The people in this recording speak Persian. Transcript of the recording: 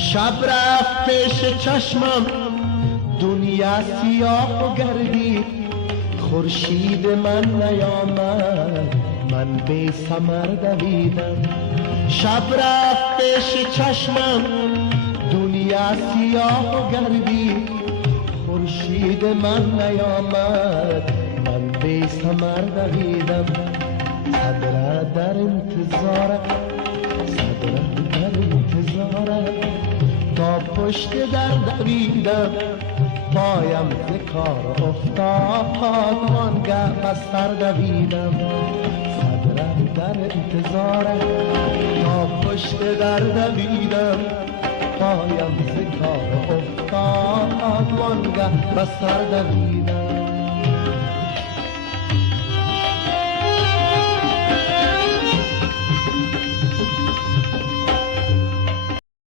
شب رفت پیش چشمم دنیا سیاه و گردید، خورشید من نیامد من بی ثمر دویدم. شب رفت پیش چشمم دنیا سیاه و گردید، خورشید من نیامد من بی ثمر دویدم. صدر در انتظارم، صدر در انتظارم، تا پشت در دویدم پایم ز کار افتاد وانگه بستر دویدم. صدر در انتظارم تا پشت در دویدم پایم ز کار افتاد وانگه بستر دویدم.